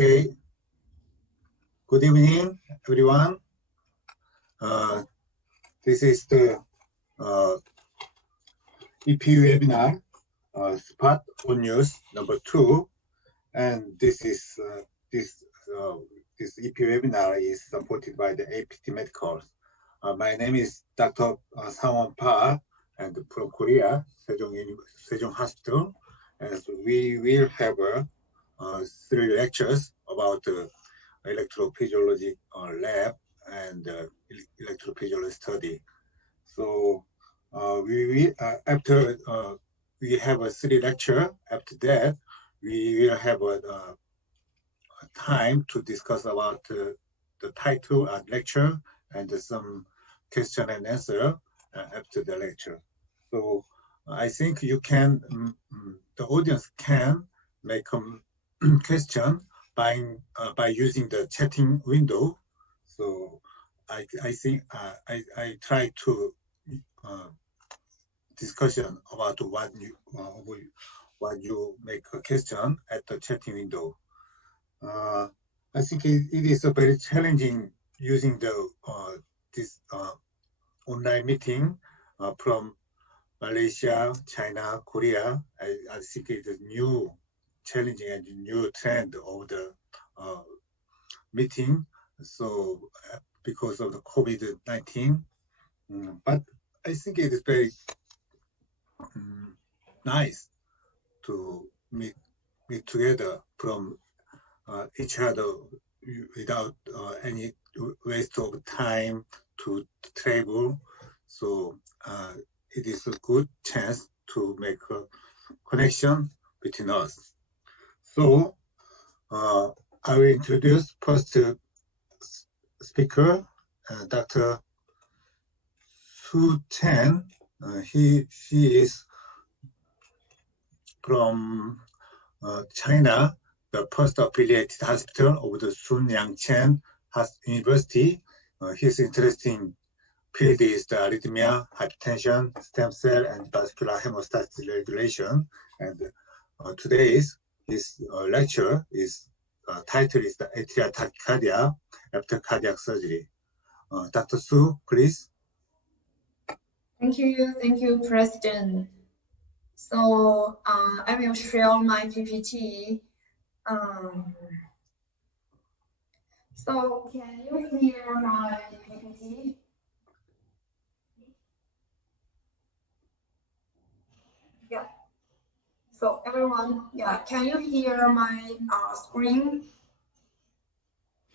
Okay. Good evening, everyone. This is the EP webinar, Spot on News #2, and this EP webinar is supported by the APT Medical. My name is Dr. Sang-won Park, and from Korea, Sejong Hospital, and we will have 3 lectures about electrophysiology lab and electrophysiology study. So after we have a 3 lecture, after that we will have a time to discuss about the title and lecture and some question and answer after the lecture. So I think you can, the audience can make a question by using the chatting window. So I think I try to discussion about what you make a question at the chatting window. I think it is a very challenging using the this online meeting from Malaysia, China, Korea. I think it is new challenging and new trend of the meeting. So because of the COVID-19, but I think it is very nice to meet together from each other without any waste of time to travel. So it is a good chance to make a connection between us. So I will introduce first speaker, Dr. Chen. She is from China, the first affiliated hospital of the Sun Yat-sen University. His interesting field is the arrhythmia, hypertension, stem cell, and vascular hemostasis regulation. And today's his lecture is title is the Atrial tachycardia after cardiac surgery. Dr. Su, please. Thank you, President. So I will share my PPT. So can you hear my PPT? Yeah. So everyone, yeah, can you hear my screen?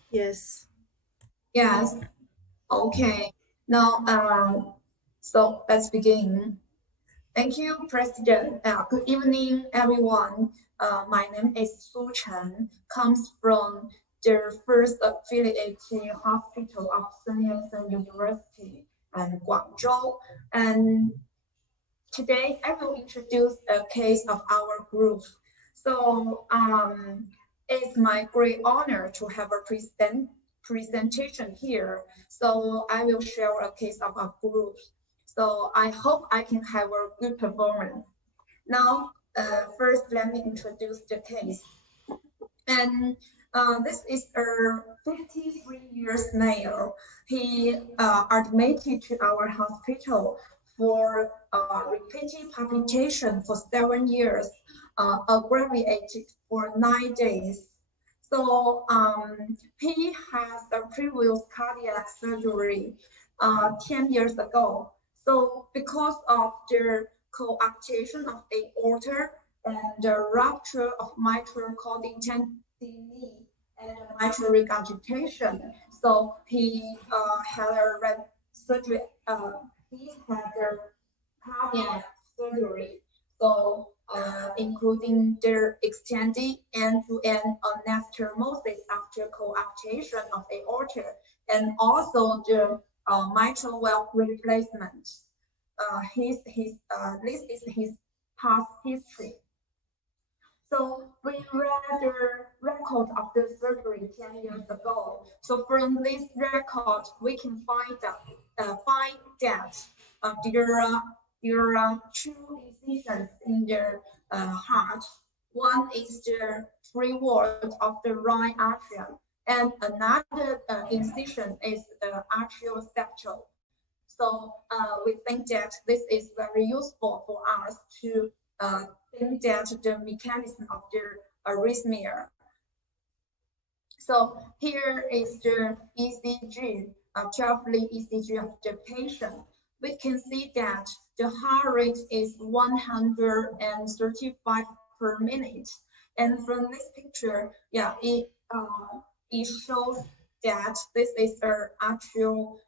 Yes. Yes. Okay. Now, so let's begin. Thank you, President. Good evening, everyone. My name is Su Chen, comes from the first affiliated hospital of Sun Yat-sen University and Guangzhou. And today I will introduce a case of our group. So it's my great honor to have a presentation here. So I will share a case of our group. So I hope I can have a good performance. Now, first, let me introduce the case. And this is a 53-year male. He admitted to our hospital for repeated palpitation for 7 years, abbreviated for 9 days. So he has a previous cardiac surgery 10 years ago. So because of the coarctation of aorta and the rupture of mitral cauding tendon and mitral regurgitation, so he had a surgery. He had a cardiac surgery. So including the extended end-to-end anastomosis after coarctation of aorta, and also the mitral valve replacement. This is his past history. So we read the record of the surgery 10 years ago. So from this record, we can find that there are 2 incisions in the heart, One is the free wall of the right atrium, and another incision is the atrial septal. So we think that this is very useful for us to think that the mechanism of the arrhythmia. So here is the ECG, 12-lead ECG of the patient. We can see that the heart rate is 135 per minute. And from this picture, yeah, it shows that this is an atrial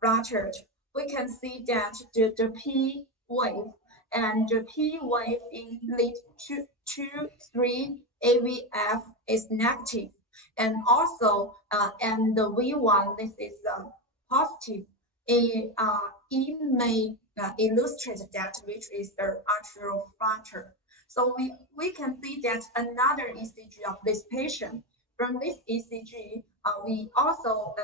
flutter. We can see that the P wave and the P wave in lead 2, 3 AVF is negative. And also, and the V1, this is positive. It may illustrate that which is the atrial flutter. So we can see that another ECG of this patient. From this ECG, we also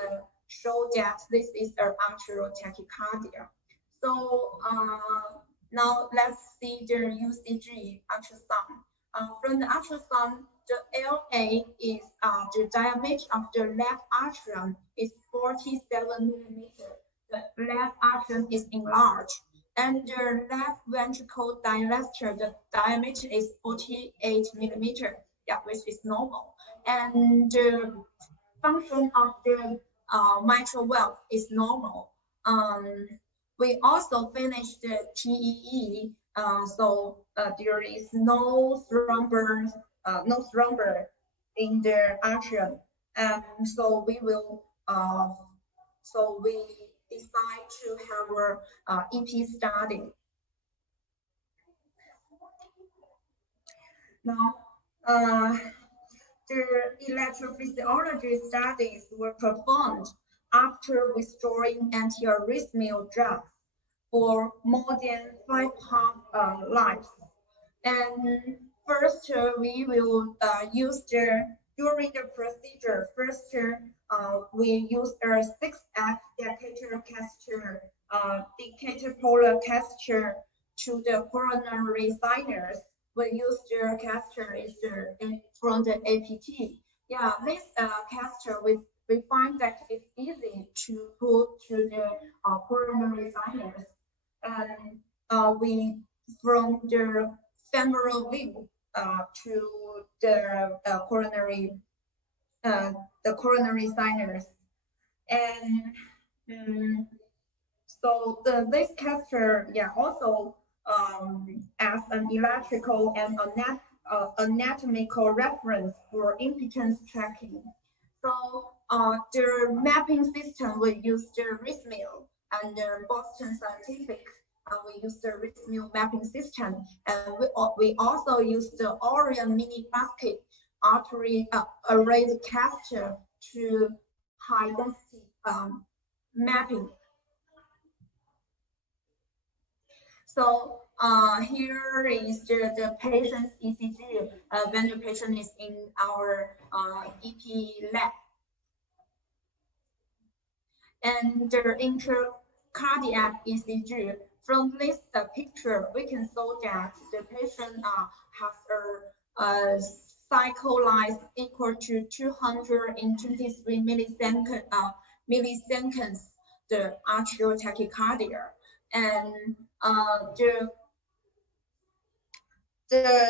show that this is an atrial tachycardia. So now let's see the UCG ultrasound. From the ultrasound, the LA is the diameter of the left atrium is 47 millimeter. The left atrium is enlarged, and the left ventricle dilator, the diameter is 48 millimeter, yeah, which is normal. And the function of the mitral valve is normal. We also finished the TEE, so there is no thrombus in the atrium, and so we will. So we decide to have our EP study. Now, the electrophysiology studies were performed after withdrawing antiarrhythmic drugs for more than 5 lives. And first, we will use during the procedure, first we use a 6F Decatur catheter, Decatur polar catheter to the coronary sinus. We use the catheter from the APT. Yeah, this catheter, we find that it's easy to put to the coronary sinus. And we, from the femoral view to the coronary sinus, and so this catheter, yeah, also as an electrical and anatomical reference for impedance tracking. So the mapping system will use the RISMIL, and the Boston Scientific we use the RISMIL mapping system, and we also use the Orion mini basket array catheter to high density mapping. So here is the patient's ECG when the patient is in our EP lab. And the intracardiac ECG, from this picture, we can show that the patient has a cycle life equal to 223 milliseconds, the atrial tachycardia. And the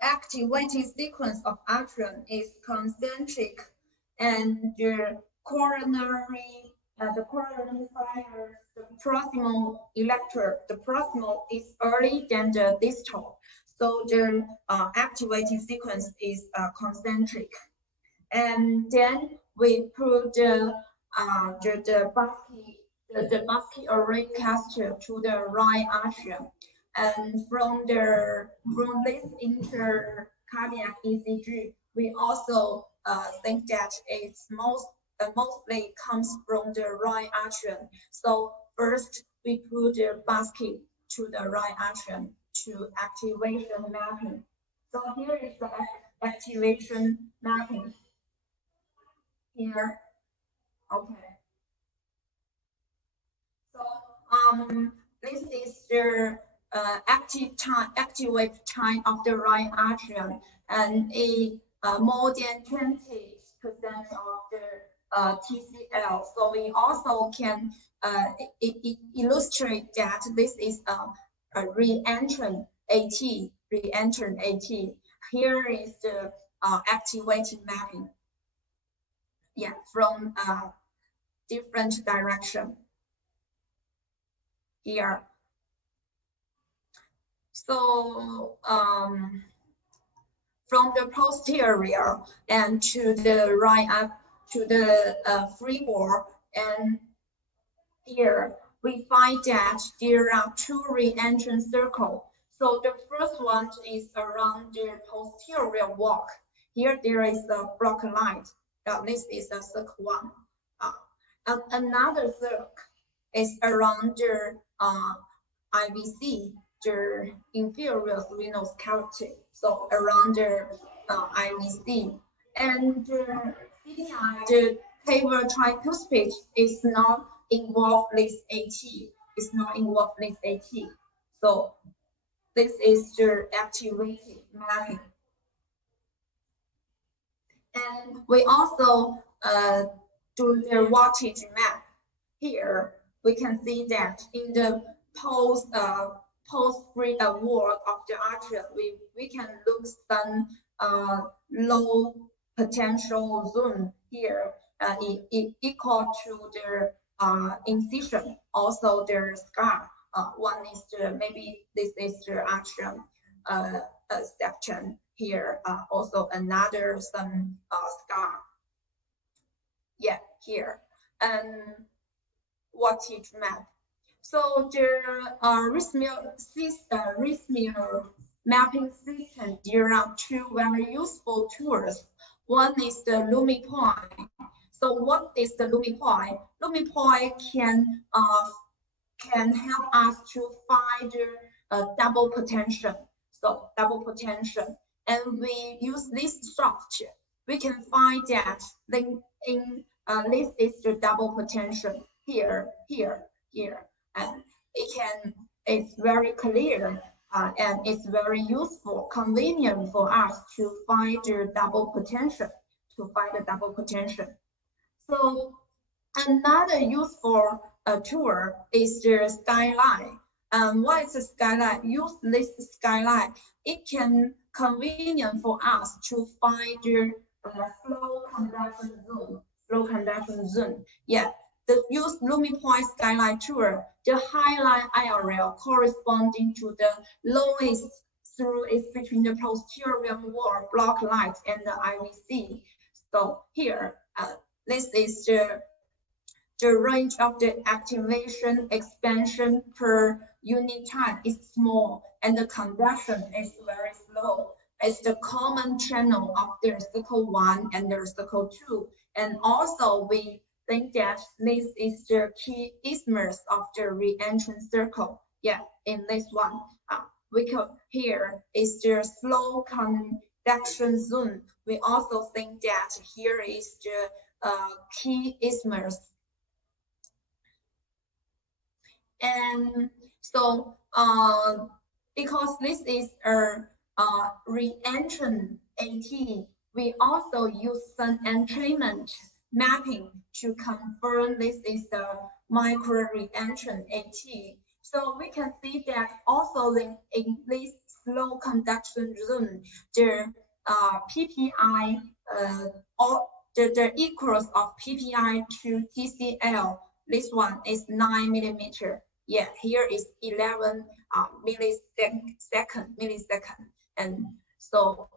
activated sequence of atrium is concentric, and the coronary sinus, the proximal electrode, the proximal is early than the distal, so the activating sequence is concentric. And then we put the basket array catheter to the right atrium, and from this intracardiac ECG, we also think that it's mostly comes from the right atrium. So first we put the basket to the right atrium to activation mapping. So here is the activation mapping. Here, okay. So this is the activate time of the right atrium, and more than 20% of the TCL. So we also can illustrate that this is a re-entrant AT, re-entrant AT. Here is the activating mapping. Yeah, from different direction here. So from the posterior and to the right up to the freeboard, and here we find that there are two re-entrant circles. So the first one is around the posterior walk. Here there is a block light. This is the circle one. And another circle is around the IVC, the inferior venous cavity. So around the IVC, and the CTI, the caval tricuspid is not involved with AT. It's not involved with AT. So this is the activated mapping. And we also do the voltage map. Here we can see that in the post free wall of the atrium, we can look some low potential zone here, equal to the incision. Also the scar. One is the, maybe this is the atrium section here. Also another some scar. Yeah, here. And voltage map. So the rhythmic mapping system, there are two very useful tools. One is the LumiPoint. So what is the LumiPoint? LumiPoint can help us to find double potential. So double potential, and we use this software. We can find that in this is the double potential here, and it's very clear and it's very useful, convenient for us to find the double potential. So another useful tool is the skylight. What is the skylight? Use this skylight. It can convenient for us to find the flow conduction zone. Yeah, the use LumiPoint skylight tool. The highlight area corresponding to the lowest through is between the posterior wall block light and the IVC. So here, this is the range of the activation expansion per unit time is small, and the conduction is very slow. It's the common channel of the circle 1 and the circle 2. And also we think that this is the key isthmus of the re-entrant circle. Yeah, in this one. Here is the slow conduction zone. We also think that here is the key isthmus. And so because this is a re-entrant AT, we also use some entrainment mapping to confirm this is the micro re-entrant AT. So we can see that also in this slow conduction zone, the PPI or the equals of PPI to TCL, this one is 9 millimeter. Yeah, here is 11 millisecond. And so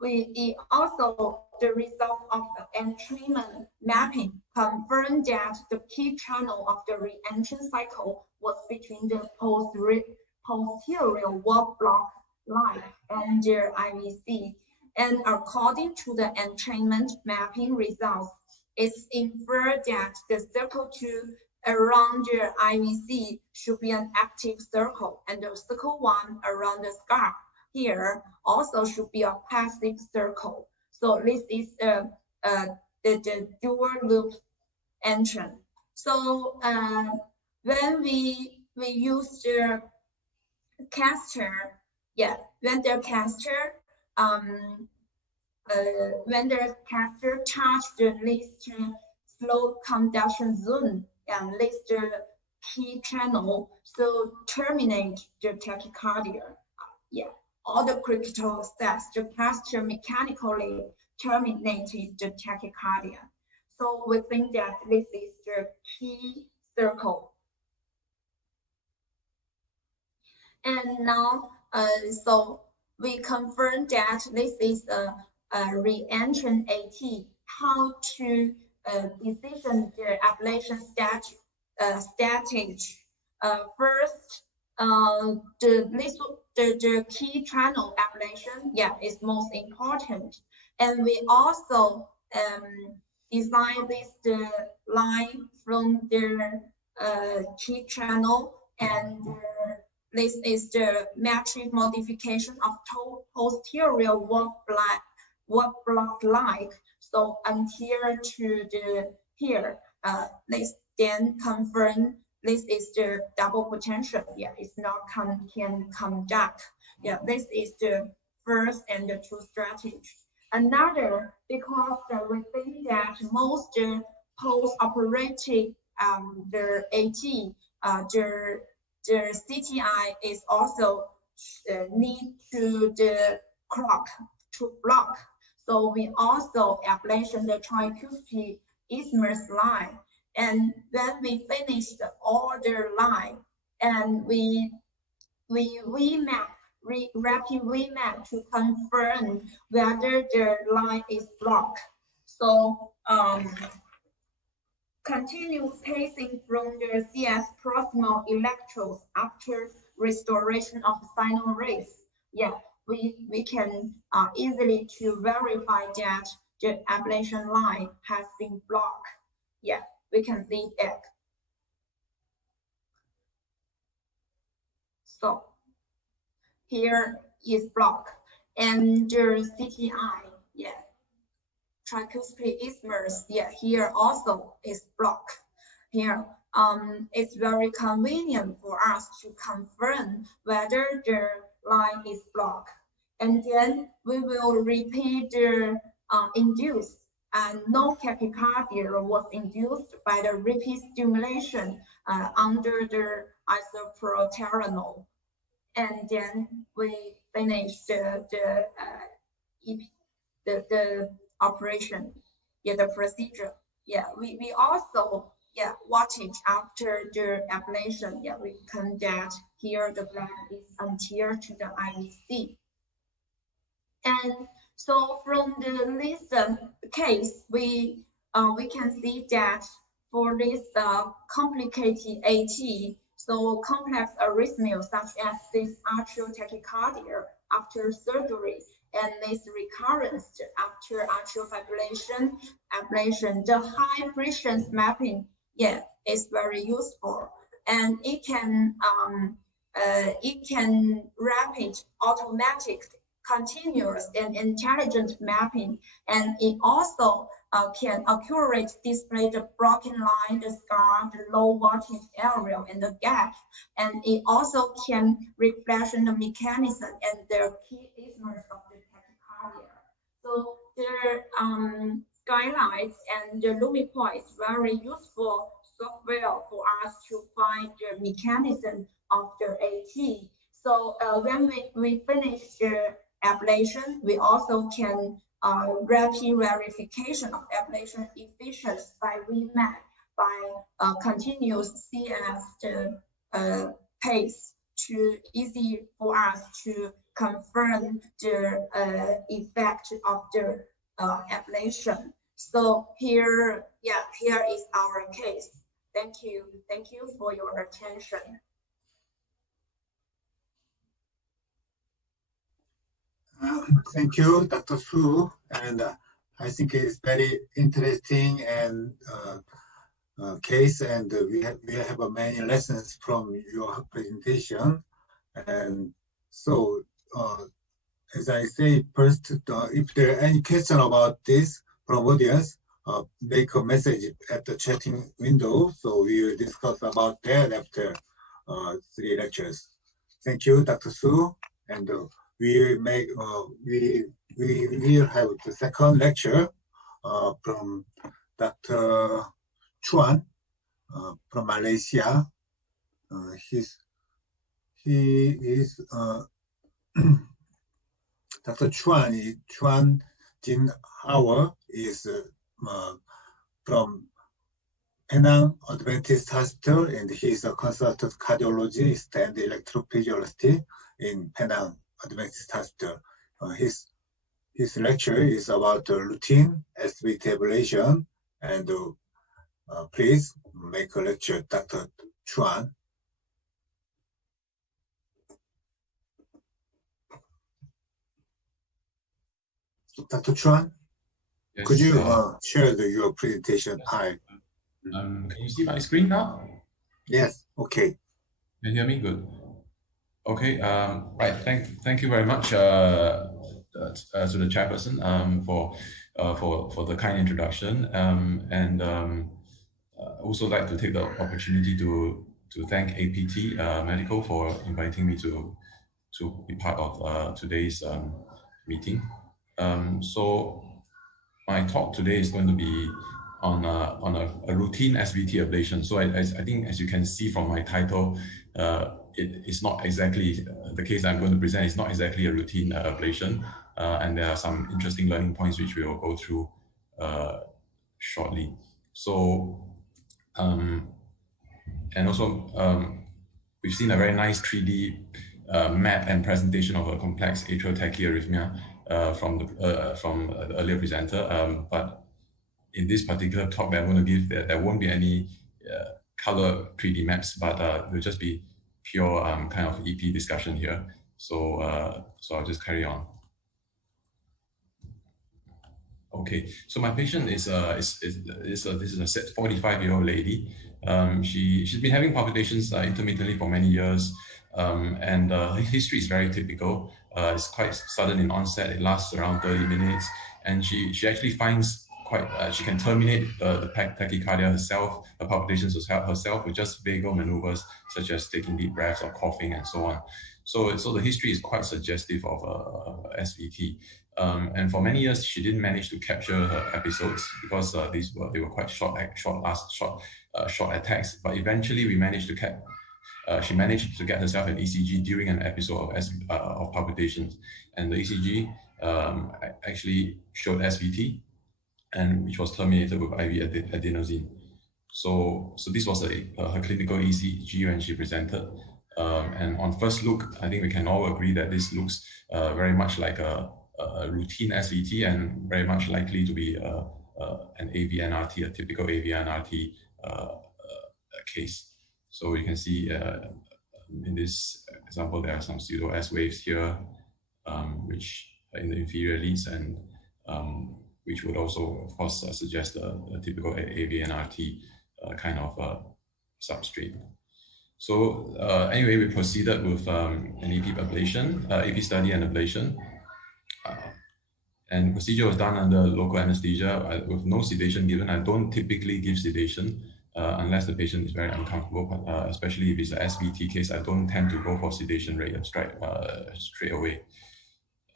we also, the result of the entrainment mapping confirmed that the key channel of the re-entrant cycle was between the posterior wall block line and their IVC. And according to the entrainment mapping results, it's inferred that the circle 2 around the IVC should be an active circle, and the circle 1 around the scar here also should be a passive circle. So this is the dual loop entrance. So when we use the caster, yeah, when the caster, when the caster touch the least slow conduction zone and leads the key channel, so terminate the tachycardia. Yeah, all the critical steps, the caster mechanically terminated the tachycardia. So we think that this is the key circle. And now, so we confirm that this is a re-entrant AT. How to decision the ablation stage. First, the key channel ablation, yeah, is most important. And we also design the line from the key channel, and this is the metric modification of posterior walk block line. So until to the here, this then confirm this is the double potential. Yeah, it's not can conduct. Yeah, this is the first and the two strategies. Another, because we think that most post-operative the AT, the CTI is also need to the clock to block. So we also ablation the tricuspid isthmus line. And when we finish the order line, and we rapid VMAP to confirm whether the line is blocked. So continue pacing from the CS proximal electrodes after restoration of sinus rhythm. Yeah, we can easily to verify that the ablation line has been blocked. Yeah, we can see it. So here is blocked, and the CTI, yeah, tricuspid isthmus, yeah, here also is blocked. Here, it's very convenient for us to confirm whether the line is blocked. And then we will repeat the induced, and no tachycardia was induced by the repeat stimulation under the isoproterenol. And then we finish the operation, yeah, the procedure. Yeah, we also, yeah, wattage after the ablation. Yeah, we conduct here the blood is anterior to the IVC. And so from the listen case, we can see that for this complicated AT, so complex arrhythmia such as this atrial tachycardia after surgery, and this recurrence after atrial fibrillation ablation, the high precision mapping, yeah, is very useful, and it can rapid, automatic, continuous, and intelligent mapping, and it also can accurately display the broken line, the scar, the low voltage area, and the gap, and it also can reflect the mechanism and the key isthmus of the tachycardia. So the skylights and the Lumipoint is very useful software for us to find the mechanism of the AT. So when we finish the ablation, we also can rapid verification of ablation efficiency by VMAP by continuous CS the pace to easy for us to confirm the effect of the ablation. So here, yeah, here is our case. Thank you for your attention. Thank you, Dr. Su, and I think it's very interesting and case, and we have many lessons from your presentation. And so, as I say, first, if there are any question about this from audience, make a message at the chatting window. So we will discuss about that after 3 lectures. Thank you, Dr. Su. And we will have the second lecture from Dr. Chuan from Malaysia. He is Dr. Tuan Jiun Haur is from Penang Adventist Hospital, and he is a consultant cardiologist and electrophysiologist in Penang Adventist Hospital. His lecture is about routine SVT ablation, and please make a lecture, Dr. Chuan. Dr. Chuan, yes, could you share your presentation? Yes. Hi. Can you see my screen now? Yes. Okay. Can you hear me? Good. Okay. Right. Thank you very much to the chairperson for the kind introduction, and also like to take the opportunity to thank APT Medical for inviting me to be part of today's meeting. So my talk today is going to be on a routine SVT ablation. So I think, as you can see from my title, it is not exactly the case I'm going to present. It's not exactly a routine ablation, and there are some interesting learning points which we will go through shortly. So, and also we've seen a very nice 3D map and presentation of a complex atrial tachyarrhythmia from the earlier presenter, but in this particular talk that I'm going to give, there won't be any color 3D maps, but it will just be pure kind of EP discussion here. So so I'll just carry on. Okay, so my patient is this is a 45-year-old lady. She's been having palpitations intermittently for many years, and her history is very typical. It's quite sudden in onset. It lasts around 30 minutes, and she actually finds quite she can terminate the tachycardia herself, the palpitations herself, with just vagal maneuvers such as taking deep breaths or coughing and so on. So the history is quite suggestive of SVT. And for many years, she didn't manage to capture her episodes because they were quite short attacks. But eventually, we managed to she managed to get herself an ECG during an episode of palpitations, and the ECG actually showed SVT, and which was terminated with IV adenosine. So this was her clinical ECG when she presented. And on first look, I think we can all agree that this looks very much like a routine SVT and very much likely to be an AVNRT, a typical AVNRT case. So you can see in this example, there are some pseudo S waves here, which are in the inferior leads, and which would also, of course, suggest a typical AVNRT kind of substrate. So anyway, we proceeded with an EP ablation, EP study and ablation. And the procedure was done under local anesthesia with no sedation given. I don't typically give sedation unless the patient is very uncomfortable, especially if it's an SVT case. I don't tend to go for sedation rate straight away.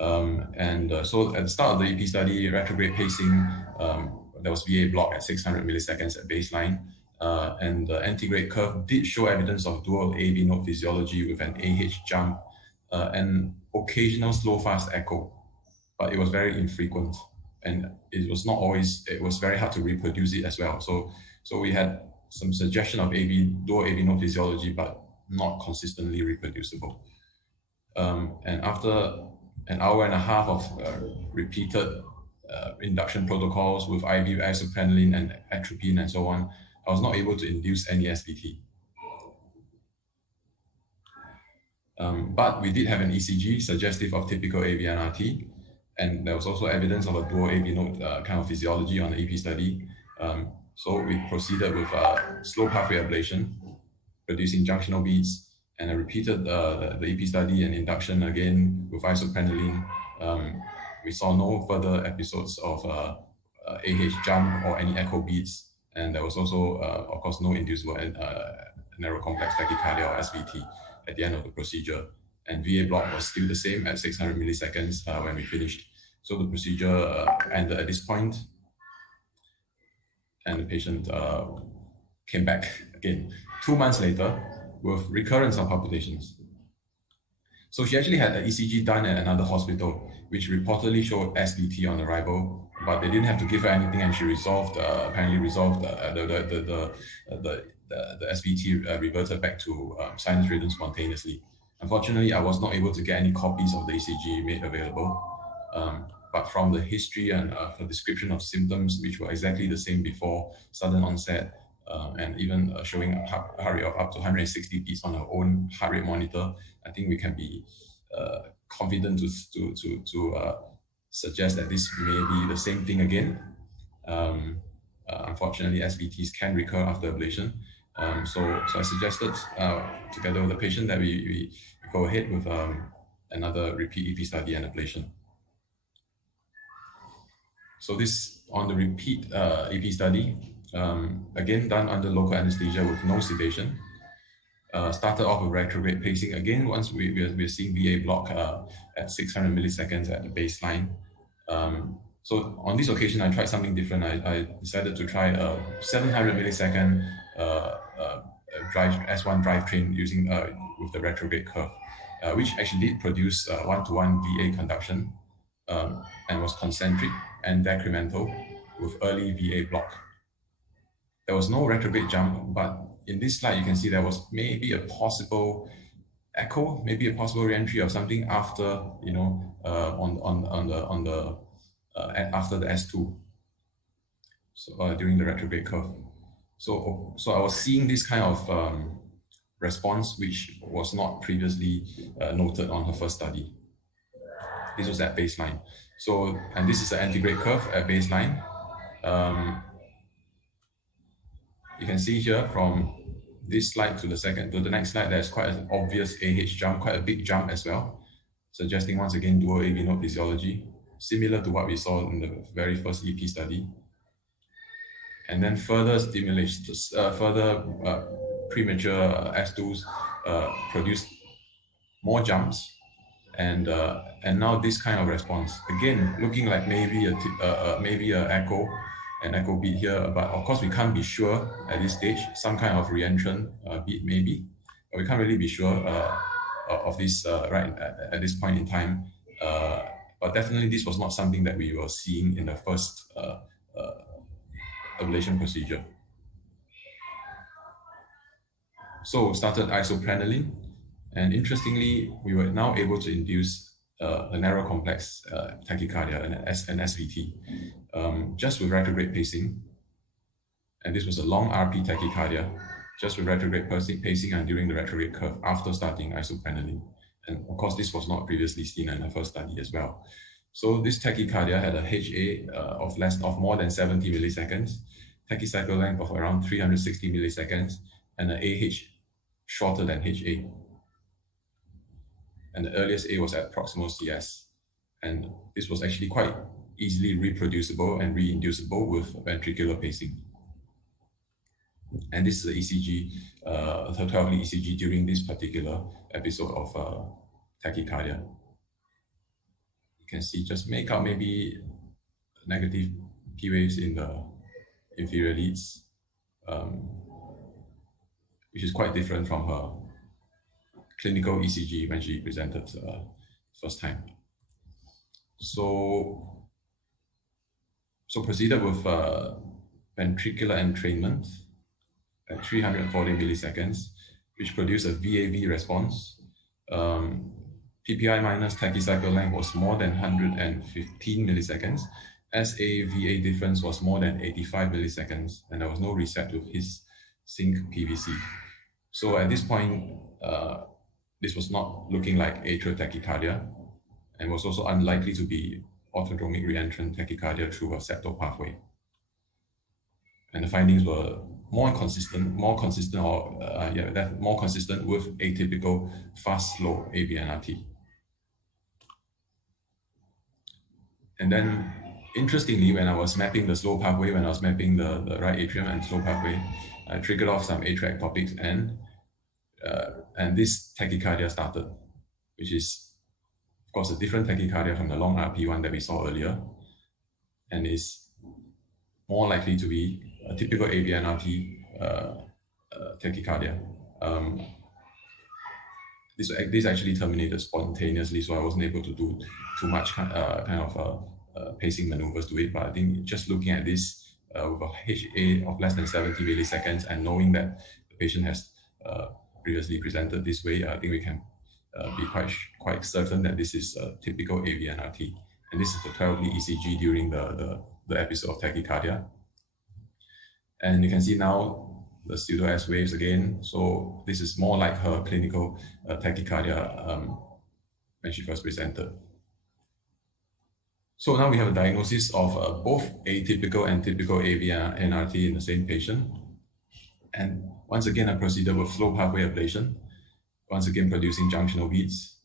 So at the start of the EP study, retrograde pacing, there was VA block at 600 milliseconds at baseline. And the antegrade curve did show evidence of dual AV node physiology with an AH jump and occasional slow-fast echo, but it was very infrequent, and it was not always. It was very hard to reproduce it as well. So we had some suggestion of dual AV node physiology, but not consistently reproducible. And after an hour and a half of repeated induction protocols with IV isoprenaline and atropine and so on, I was not able to induce any SVT. But we did have an ECG suggestive of typical AVNRT, and there was also evidence of a dual AV node kind of physiology on the EP study. So we proceeded with slow pathway ablation, producing junctional beats, and I repeated the EP study and induction again with isoprenaline. We saw no further episodes of AH jump or any echo beats. And there was also, of course, no inducible narrow complex tachycardia or SVT at the end of the procedure. And VA block was still the same at 600 milliseconds when we finished. So the procedure ended at this point, and the patient came back again 2 months later with recurrence of palpitations. So she actually had an ECG done at another hospital, which reportedly showed SVT on arrival, but they didn't have to give her anything, and she apparently resolved the SVT reverted back to sinus rhythm spontaneously. Unfortunately, I was not able to get any copies of the ECG made available, but from the history and the description of symptoms, which were exactly the same before sudden onset, and even showing a heart rate of up to 160 beats on her own heart rate monitor, I think we can be confident to suggest that this may be the same thing again. Unfortunately, SVTs can recur after ablation. So I suggested, together with the patient, that we go ahead with another repeat EP study and ablation. So this on the repeat EP study, again done under local anesthesia with no sedation. Started off with retrograde pacing. Again, once we're seeing VA block at 600 milliseconds at the baseline. So on this occasion, I tried something different. I decided to try a 700 millisecond S1 drivetrain using with the retrograde curve, which actually did produce one-to-one VA conduction and was concentric and decremental with early VA block. There was no retrograde jump, but in this slide you can see there was maybe a possible echo, maybe a possible reentry of something after, you know, after the S2, so during the retrograde curve. So I was seeing this kind of response, which was not previously noted on her first study. This was at baseline. So, and this is the antegrade curve at baseline. You can see here from this slide to the next slide, there's quite an obvious AH jump, quite a big jump as well, suggesting once again dual AV node physiology, similar to what we saw in the very first EP study. And then further stimulates, premature F2s produced more jumps, and now this kind of response, again looking like maybe an echo beat here, but of course we can't be sure at this stage. Some kind of reentrant beat maybe, but we can't really be sure of this right at this point in time. But definitely this was not something that we were seeing in the first ablation procedure. So started isoprenaline, and interestingly, we were now able to induce a narrow complex tachycardia and an SVT just with retrograde pacing. And this was a long RP tachycardia just with retrograde pacing and during the retrograde curve after starting isoprenaline. And of course, this was not previously seen in the first study as well. So this tachycardia had a HA of more than 70 milliseconds, tachycycle length of around 360 milliseconds, and an AH shorter than HA. And the earliest A was at proximal CS. And this was actually quite easily reproducible and reinducible with ventricular pacing. And this is the ECG, the 12-lead ECG during this particular episode of tachycardia. You can see, just make out maybe negative P waves in the inferior leads, which is quite different from her clinical ECG when she presented first time. So proceeded with ventricular entrainment at 340 milliseconds, which produced a VAV response. PPI minus tachycycle length was more than 115 milliseconds. SA-VA difference was more than 85 milliseconds, and there was no reset with his sync PVC. So at this point, this was not looking like atrial tachycardia, and was also unlikely to be autodromic reentrant tachycardia through a septal pathway. And the findings were more consistent with atypical fast slow AV nRT. And then, interestingly, when I was mapping the slow pathway, when I was mapping the right atrium and slow pathway, I triggered off some atrial ectopics, and and this tachycardia started, which is, of course, a different tachycardia from the long RP one that we saw earlier, and is more likely to be a typical AVNRT tachycardia. This actually terminated spontaneously, so I wasn't able to do too much pacing maneuvers to it. But I think just looking at this with a HA of less than 70 milliseconds and knowing that the patient has previously presented this way, I think we can be quite certain that this is a typical AVNRT. And this is the 12-lead ECG during the episode of tachycardia. And you can see now the pseudo S waves again. So this is more like her clinical tachycardia when she first presented. So now we have a diagnosis of both atypical and typical AVNRT in the same patient. And once again, I proceeded with flow pathway ablation, once again producing junctional beats.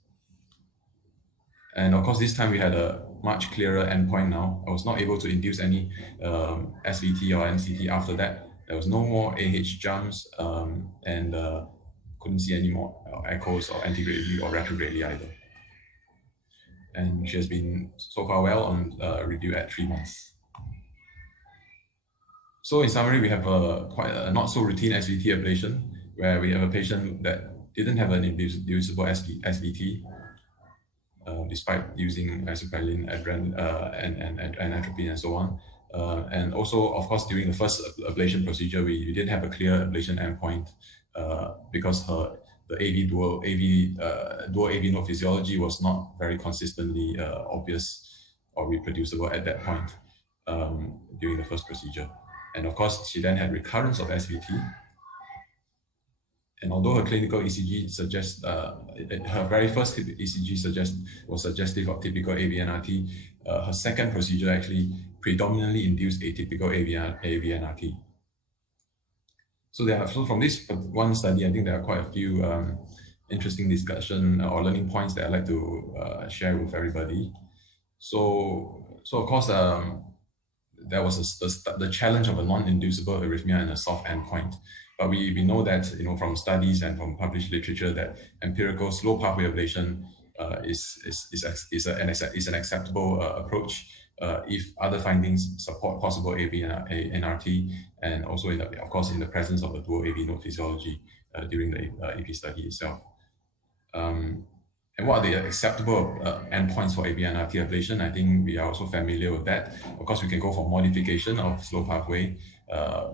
And of course, this time we had a much clearer endpoint now. I was not able to induce any SVT or NCT after that. There was no more AH jumps and couldn't see any more echoes or antigradally or retrogradely either. And she has been so far well on review at 3 months. So in summary, we have quite a not so routine SVT ablation where we have a patient that didn't have an inducible SVT despite using isoprylene, and atropine and so on. And also, of course, during the first ablation procedure, we didn't have a clear ablation endpoint because the dual AV node physiology was not very consistently obvious or reproducible at that point during the first procedure. And of course, she then had recurrence of SVT. And although her clinical ECG suggests, her very first ECG was suggestive of typical AVNRT, her second procedure actually predominantly induced atypical AVNRT. So from this one study, I think there are quite a few interesting discussion or learning points that I'd like to share with everybody. So of course, there was the challenge of a non-inducible arrhythmia and a soft endpoint. But we know that from studies and from published literature that empirical slow pathway ablation is an acceptable approach if other findings support possible AVNRT, and also of course in the presence of the dual AV node physiology during the EP study itself. And what are the acceptable endpoints for AVNRT ablation? I think we are also familiar with that. Of course, we can go for modification of slow pathway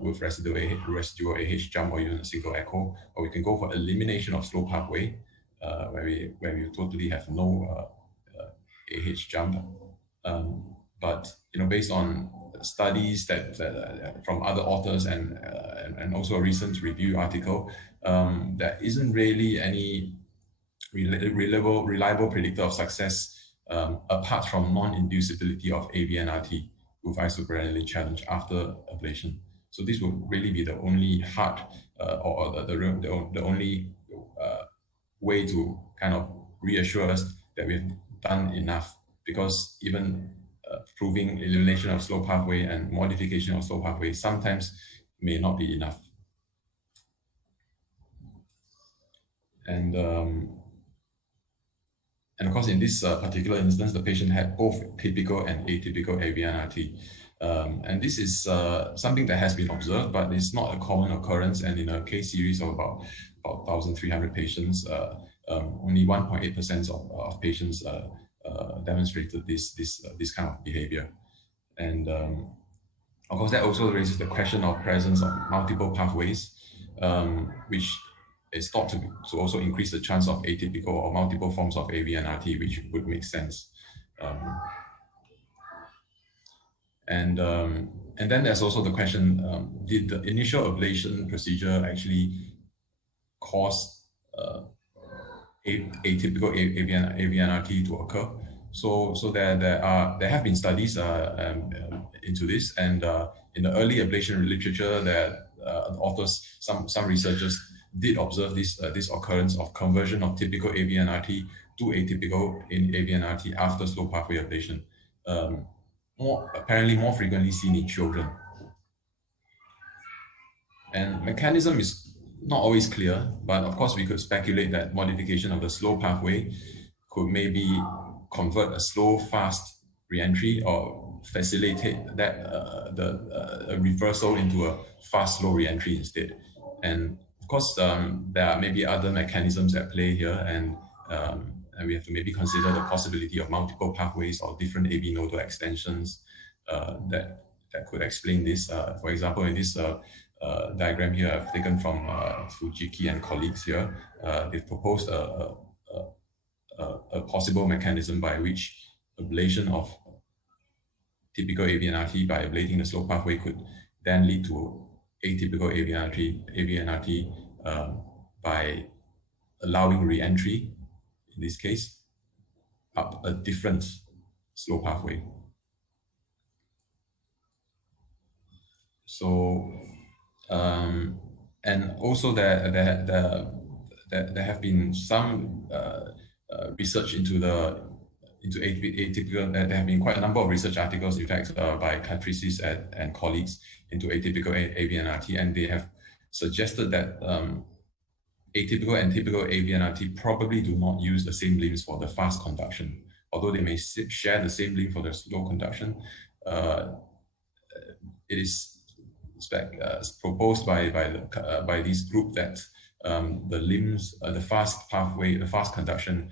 with residual AH jump or even a single echo, or we can go for elimination of slow pathway where we totally have no AH jump. But based on studies that from other authors and also a recent review article, there isn't really any reliable predictor of success apart from non-inducibility of AVNRT with isoprylene challenge after ablation. So this would really be the only hard or the only way to kind of reassure us that we've done enough, because even proving elimination of slow pathway and modification of slow pathway sometimes may not be enough. And of course, in this particular instance, the patient had both typical and atypical AVNRT. And this is something that has been observed, but it's not a common occurrence. And in a case series of about 1,300 patients, only 1.8% of patients demonstrated this kind of behavior. And of course, that also raises the question of presence of multiple pathways, which is thought to also increase the chance of atypical or multiple forms of AVNRT, which would make sense. And then there's also the question, did the initial ablation procedure actually cause atypical AVNRT to occur? So there have been studies into this, and in the early ablation literature, that authors, some researchers did observe this occurrence of conversion of typical AVNRT to atypical AVNRT after slow pathway ablation, apparently more frequently seen in children. And mechanism is not always clear, but of course we could speculate that modification of the slow pathway could maybe convert a slow fast reentry or facilitate that a reversal into a fast slow reentry instead. And of course there are maybe other mechanisms at play here, and we have to maybe consider the possibility of multiple pathways or different AV nodal extensions that could explain this. For example, in this diagram here I've taken from Fujiki and colleagues here, they've proposed a possible mechanism by which ablation of typical AVNRT by ablating the slow pathway could then lead to atypical AVNRT by allowing re-entry, in this case, up a different slow pathway. So, and also there have been some research into atypical. There have been quite a number of research articles, in fact, by Catricis and colleagues into atypical AVNRT, and they have suggested that atypical and typical AVNRT probably do not use the same limbs for the fast conduction, although they may share the same limb for the slow conduction. It is proposed by this group that the limbs, the fast pathway, the fast conduction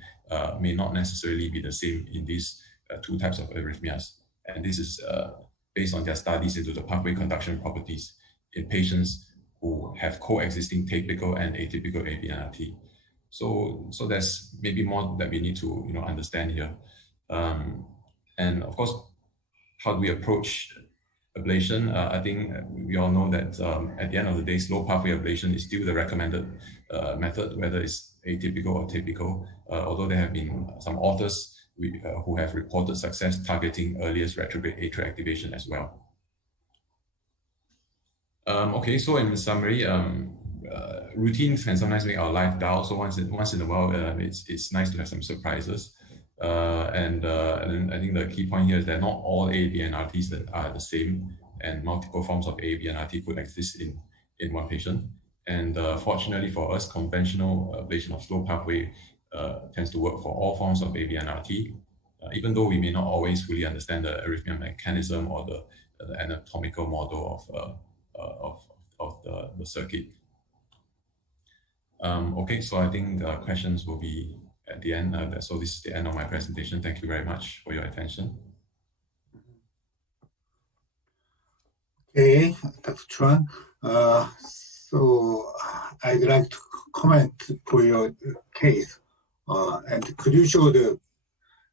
may not necessarily be the same in these two types of arrhythmias. And this is based on their studies into the pathway conduction properties in patients who have coexisting typical and atypical AVNRT. So there's maybe more that we need to understand here. And of course, how do we approach ablation? I think we all know that at the end of the day, slow pathway ablation is still the recommended method, whether it's atypical or typical, although there have been some authors who have reported success targeting earliest retrograde atrial activation as well. Okay, so in summary, routines can sometimes make our life dull, so once in a while it's nice to have some surprises. And I think the key point here is that not all AVNRTs that are the same, and multiple forms of AVNRT could exist in one patient. And fortunately for us, conventional ablation of slow pathway tends to work for all forms of AVNRT, even though we may not always fully understand the arrhythmia mechanism or the anatomical model of the circuit. Okay, so I think questions will be at the end. So this is the end of my presentation. Thank you very much for your attention. Okay, Dr. Chuan. So I'd like to comment for your case. And could you show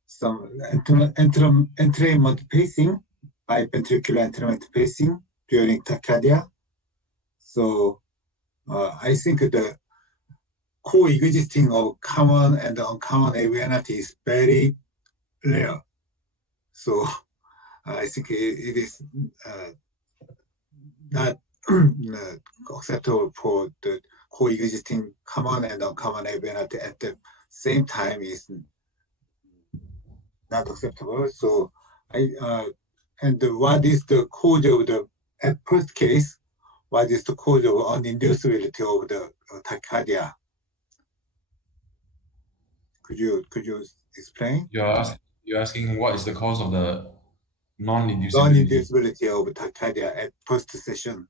some entrainment pacing, biventricular entrainment pacing during tachycardia? So I think the coexisting of common and uncommon AVNRT is very rare. So I think it is not acceptable for the coexisting common and uncommon AVNRT at the same time is not acceptable. So and what is the cause of the, at first case, what is the cause of uninducibility of the tachycardia? Could you explain? You're asking what is the cause of the non-inducibility of tachycardia at first session?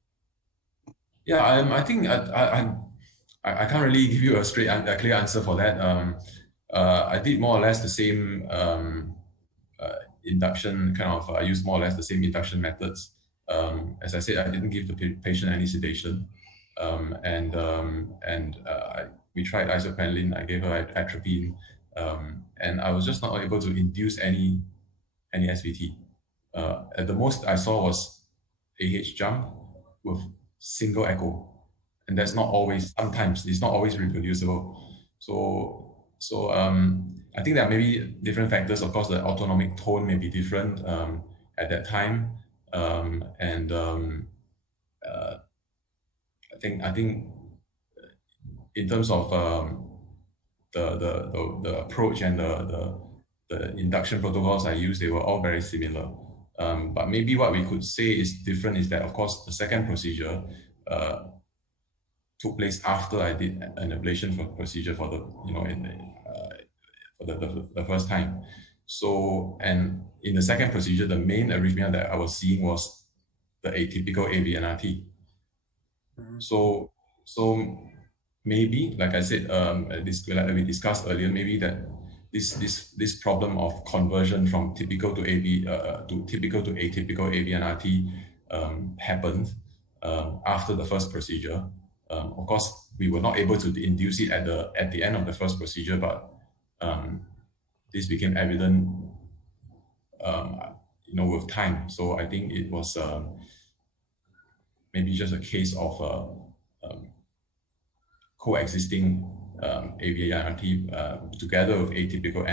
Yeah, I think I can't really give you a clear answer for that. I did more or less the same induction I used more or less the same induction methods. As I said, I didn't give the patient any sedation, we tried isopenylene. I gave her atropine, and I was just not able to induce any SVT. At the most I saw was AH jump with single echo, and that's not always. Sometimes it's not always reproducible. So I think there are maybe different factors. Of course, the autonomic tone may be different at that time, I think in terms of the approach and the induction protocols I used, they were all very similar. But maybe what we could say is different is that, of course, the second procedure took place after I did an ablation procedure for the, for the first time. So, and in the second procedure, the main arrhythmia that I was seeing was the atypical AVNRT. So maybe, like I said, like we discussed earlier, maybe that this problem of conversion from typical to typical to atypical AVNRT happened after the first procedure. Of course, we were not able to induce it at the end of the first procedure, but this became evident, with time. So I think it was maybe just a case of coexisting AVNRT together with typical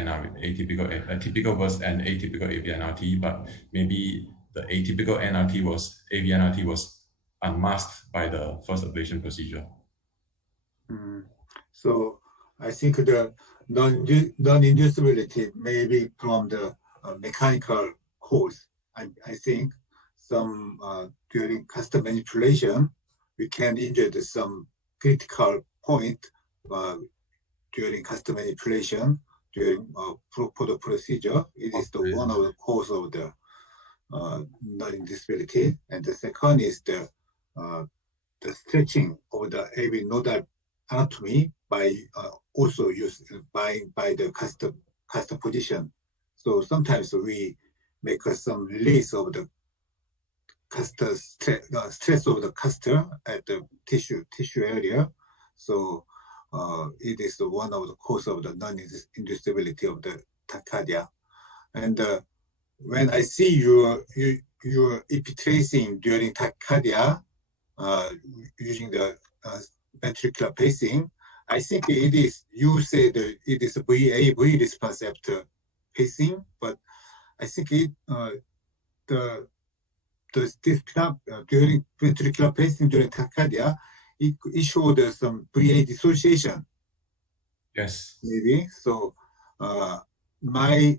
burst and atypical AVNRT, but maybe the atypical AVNRT was unmasked by the first ablation procedure. So I think the non-inducibility may be from the mechanical cause. I think some during custom manipulation, we can injure some critical point during custom manipulation during for the procedure. It is the one of the cause of the non-inducibility, and the second is the stretching of the AV nodal anatomy by also used by the custom position. So sometimes we make some release of the cluster stress of the cluster at the tissue area. So it is one of the cause of the non-inducibility of the tachycardia. And when I see your EP tracing during tachycardia using the ventricular pacing, I think it is, you said it is a VAV response after pacing, but I think it during ventricular pacing during tachycardia, it showed some VA dissociation. Yes. Maybe. So my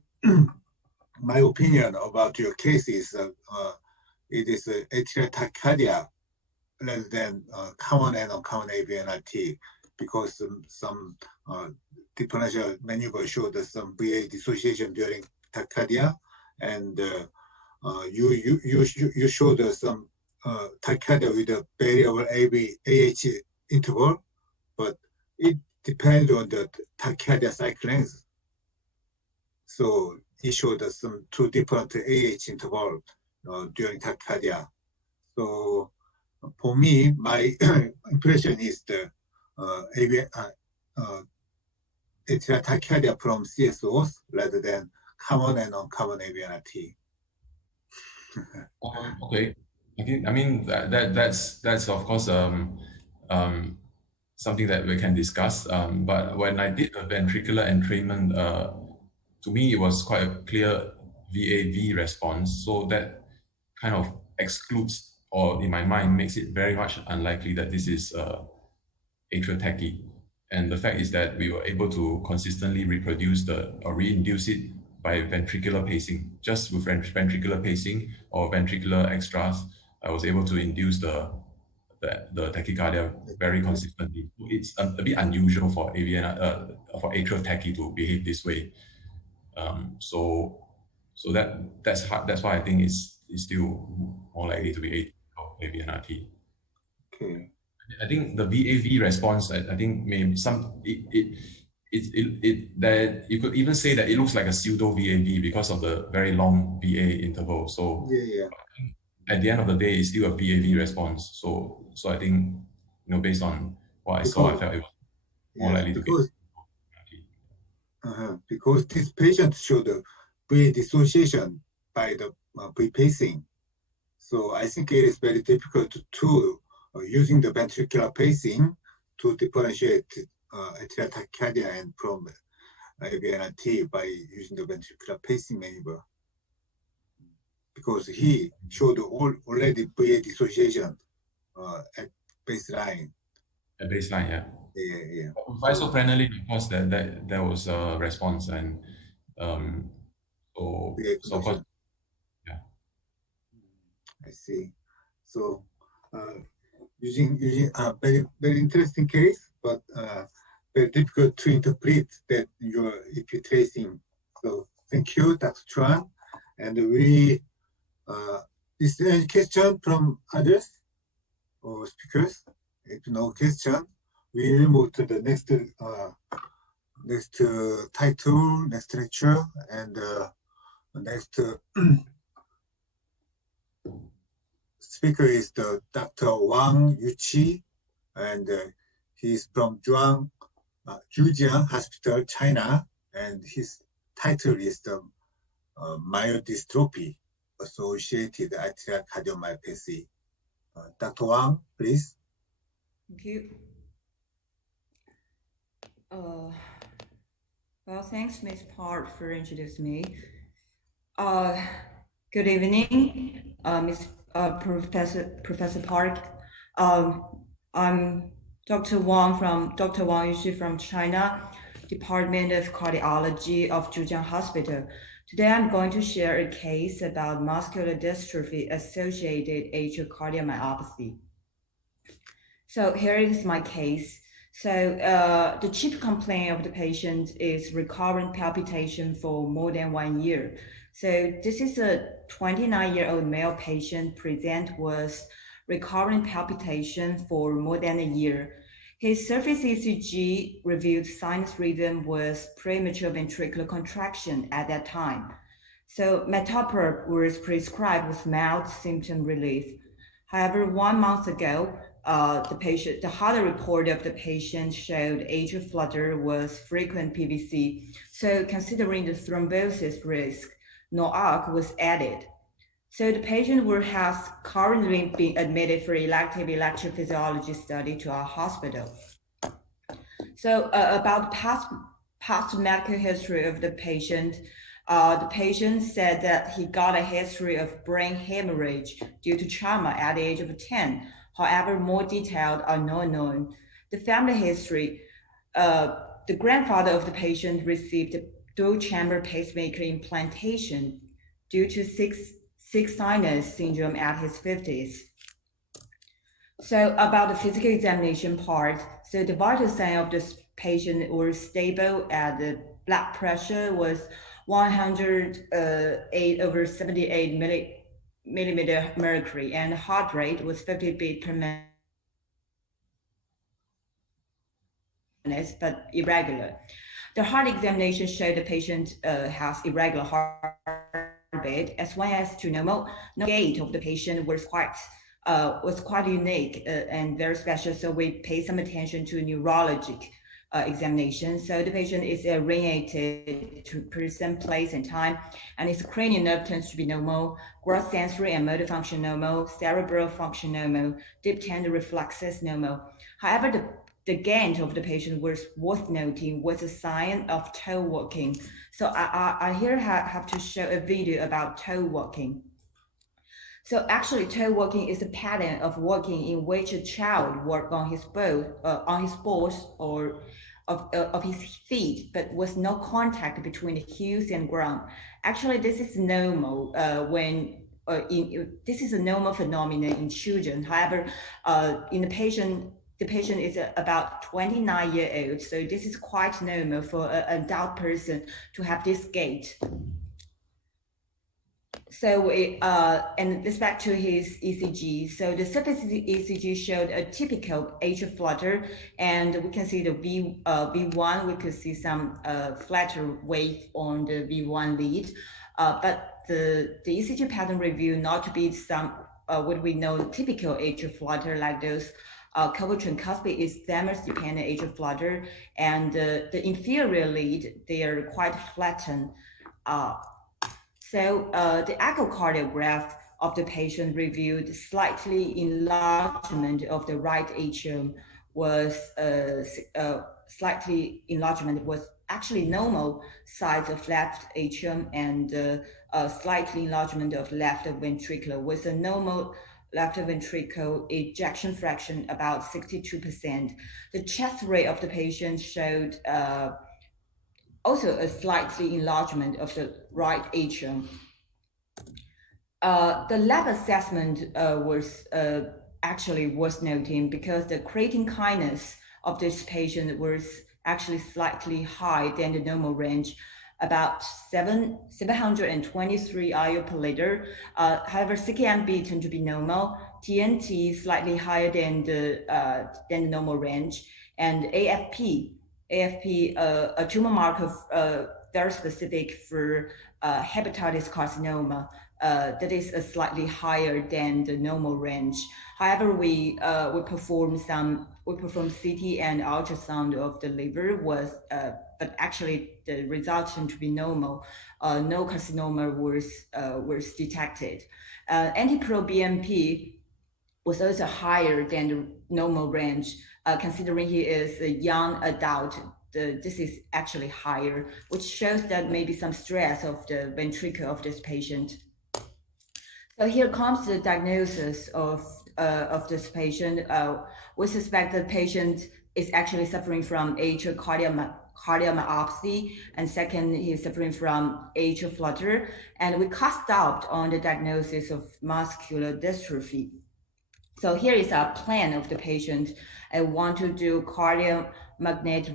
opinion about your case is it is atrial tachycardia rather than common and uncommon AVNRT, because some differential maneuver showed some VA dissociation during tachycardia, and you showed some tachycardia with a variable AH interval, but it depends on the tachycardia cycle length. So it showed some two different AH intervals during tachycardia. So for me, my impression is the atrial tachycardia from CSOs rather than common and uncommon AVNRT. Okay. I mean that's of course something that we can discuss. But when I did a ventricular entrainment, to me it was quite a clear VAV response. So that kind of excludes, or in my mind makes it very much unlikely that this is atrial tachy. And the fact is that we were able to consistently reproduce or reinduce it by ventricular pacing. Just with ventricular pacing or ventricular extras, I was able to induce the tachycardia very consistently. It's a bit unusual for atrial tachy to behave this way. So that's why I think it's still more likely to be AVNRT. Okay. I think the VAV response, I think maybe that you could even say that it looks like a pseudo VAV because of the very long VA interval. So yeah. At the end of the day, it's still a VAV response. So I think, based on what I saw, I felt it was more likely to be. Because this patient showed a VA dissociation by the pre-pacing. So I think it is very difficult to using the ventricular pacing to differentiate atrial tachycardia and from AVNRT by using the ventricular pacing maneuver. Because he showed already VA dissociation at baseline. At baseline, yeah. Yeah. Isoprenally, of course, there was a response, and so of course, yeah. I see. So using a very interesting case, but very difficult to interpret that your EP tracing. So thank you, Dr. Chuan. And we, is there any question from others or speakers? If no question, we will move to the next title, next lecture, and next speaker is the Dr. Wang Yuxi, and he's from Jiun Hospital, China, and his title is the Myodystrohy associated atrial cardiomyopathy. Dr. Wang, please. Thank you. Well, thanks, Ms. Park, for introducing me. Good evening, Professor Park. I'm Dr. Wang Yuxi from China, Department of Cardiology of Zhejiang Hospital. Today, I'm going to share a case about muscular dystrophy associated atrial cardiomyopathy. So here is my case. So the chief complaint of the patient is recurrent palpitation for more than 1 year. So this is a 29-year-old male patient present with recurrent palpitation for more than a year. His surface ECG revealed sinus rhythm with premature ventricular contraction at that time. So metoprolol was prescribed with mild symptom relief. However, 1 month ago, the heart report of the patient showed atrial flutter with frequent PVC. So considering the thrombosis risk, NOAC was added. So the patient has currently been admitted for elective electrophysiology study to our hospital. So about past medical history of the patient said that he got a history of brain hemorrhage due to trauma at the age of 10. However, more detailed are not known. The family history, the grandfather of the patient received a dual-chamber pacemaker implantation due to six sinus syndrome at his 50s. So about the physical examination part, so the vital sign of this patient were stable, and the blood pressure was 108/78 millimeter mercury, and heart rate was 50 beats per minute, but irregular. The heart examination showed the patient has irregular heartbeat, as well as to normal. The gait of the patient was quite unique and very special. So we paid some attention to neurologic examination. So the patient is oriented to present place and time, and his cranial nerve tends to be normal, gross sensory and motor function normal, cerebral function normal, deep tendon reflexes normal. However, the gait of the patient was worth noting was a sign of toe walking. So I here have to show a video about toe walking. So actually, toe walking is a pattern of walking in which a child walks on his balls or of his feet, but with no contact between the heels and ground. Actually, this is normal this is a normal phenomenon in children. However, in the patient is about 29 years old, so this is quite normal for an adult person to have this gait. So and this back to his ECG. So the surface ECG showed a typical atrial flutter, and we can see the V1. We could see some flatter wave on the V1 lead, but the ECG pattern revealed not to be some what we know typical atrial flutter like those tricuspid isthmus dependent atrial flutter, and the inferior lead, they are quite flattened. So the echocardiograph of the patient revealed slightly enlargement of the right atrium was slightly enlargement was actually normal size of left atrium, and slightly enlargement of left ventricle with a normal left ventricle ejection fraction about 62%. The chest rate of the patient showed also a slightly enlargement of the right atrium. The lab assessment was actually worth noting because the creatine kinase of this patient was actually slightly high than the normal range, about 723 IU per liter. However, CKMB tend to be normal, TNT slightly higher than the normal range, and AFP, a tumor marker very specific for hepatitis carcinoma, that is slightly higher than the normal range. However, we perform CT and ultrasound of the liver but actually the results tend to be normal. No carcinoma was detected. Anti-pro-BNP was also higher than the normal range, considering he is a young adult. This is actually higher, which shows that maybe some stress of the ventricle of this patient. So here comes the diagnosis of this patient. We suspect the patient is actually suffering from atrial cardiomyopathy, and second, he's suffering from atrial flutter. And we cast doubt on the diagnosis of muscular dystrophy. So here is our plan of the patient. I want to do cardiomagnetic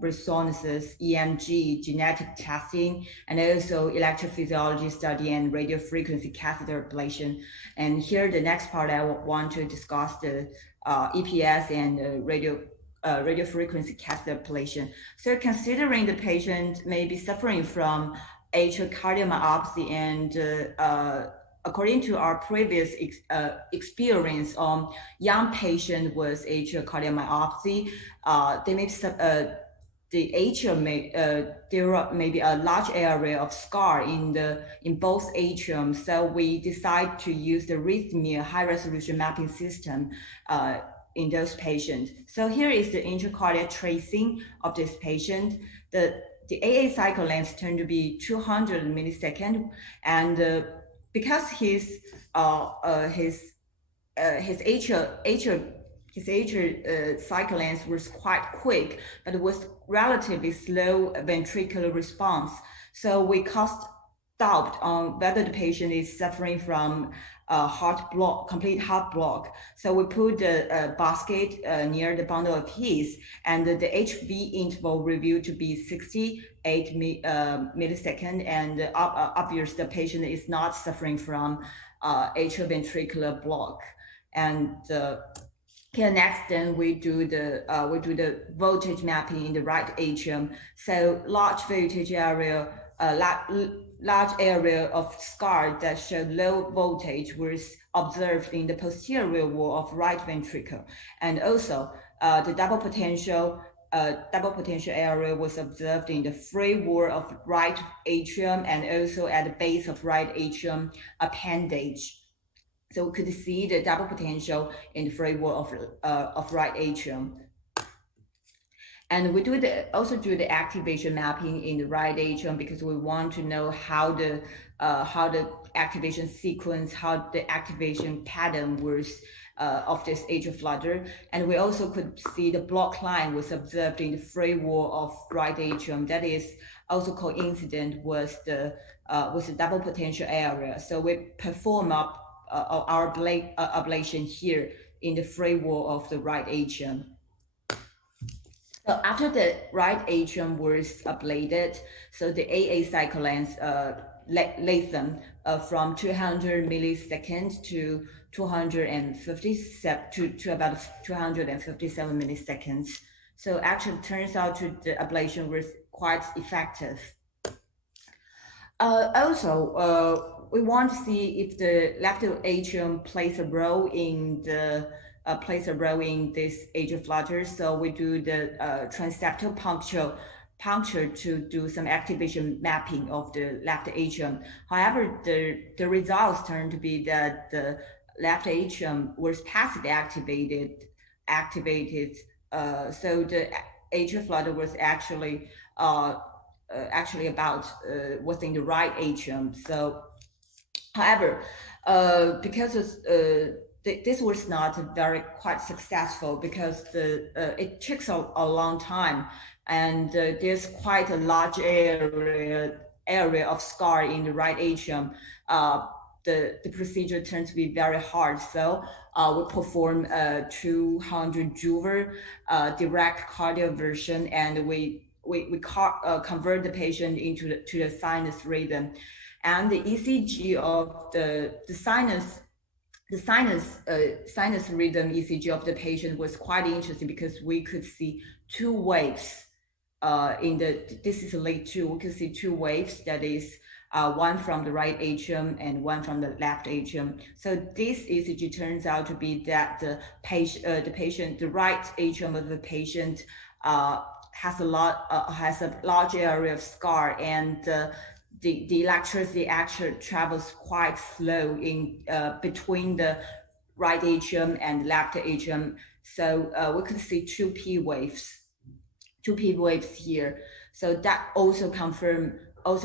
resonances, EMG, genetic testing, and also electrophysiology study and radiofrequency catheter ablation. And here, the next part, I want to discuss the EPS and radiofrequency catheter ablation. So considering the patient may be suffering from atrial cardiomyopathy and according to our previous experience on young patient with atrial cardiomyopathy, they may the atrium there may be a large area of scar in both atrium. So we decide to use the arrhythmia high resolution mapping system in those patients. So here is the intracardia tracing of this patient. The AA cycle length turned to be 200 milliseconds, and because his atrial cycle length was quite quick, but it was relatively slow ventricular response. So we cast doubt on whether the patient is suffering from complete heart block. So we put the basket near the bundle of his, and the HV interval reviewed to be 68 millisecond, and obviously the patient is not suffering from atrioventricular block. And here next, then we do the voltage mapping in the right atrium. So large voltage area, large area of scar that showed low voltage was observed in the posterior wall of right ventricle, and also the double potential area was observed in the free wall of right atrium and also at the base of right atrium appendage. So we could see the double potential in the free wall of right atrium. And we also do the activation mapping in the right atrium because we want to know how the activation sequence, how the activation pattern was of this atrial flutter. And we also could see the block line was observed in the free wall of right atrium. That is also coincident with the double potential area. So we perform our ablation here in the free wall of the right atrium. So after the right atrium was ablated, so the AA cycle length lengthened from 200 milliseconds to 257 to about 257 milliseconds. So actually, it turns out the ablation was quite effective. Also, we want to see if the left atrium plays a role in this atrial flutter. So we do the transeptal puncture to do some activation mapping of the left atrium. However, the results turned to be that the left atrium was passively activated. So the atrial flutter was actually about within the right atrium. So, however, because this was not quite successful because it takes a long time, and there's quite a large area of scar in the right atrium. the procedure turned to be very hard. So we perform 200 Joule direct cardioversion, and we convert the patient into the sinus rhythm, and the ECG of the sinus rhythm ECG of the patient was quite interesting, because we could see two waves this is late 2, we could see two waves, that is one from the right atrium and one from the left atrium. So this ECG turns out to be that the right atrium of the patient has a large area of scar, and the electricity actually travels quite slow in between the right atrium and left atrium. So we could see two P waves here. So that also confirm our